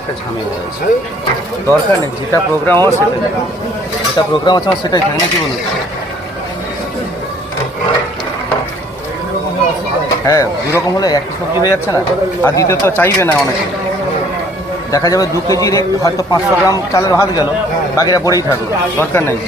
একটা ঝামেলা আছে, দরকার নেই। যেটা প্রোগ্রাম আমার সেটাই, যেটা প্রোগ্রাম আছে আমার সেটাই থাকে না, কি বলুন? হ্যাঁ, দুরকম হলে একই সবজি হয়ে যাচ্ছে না, আর দ্বিতীয়ত চাইবে না অনেকে। দেখা যাবে 2 কেজি হয়তো 500 গ্রাম চালের ভাত গেল, বাকিটা পড়েই থাকলো, দরকার নেই।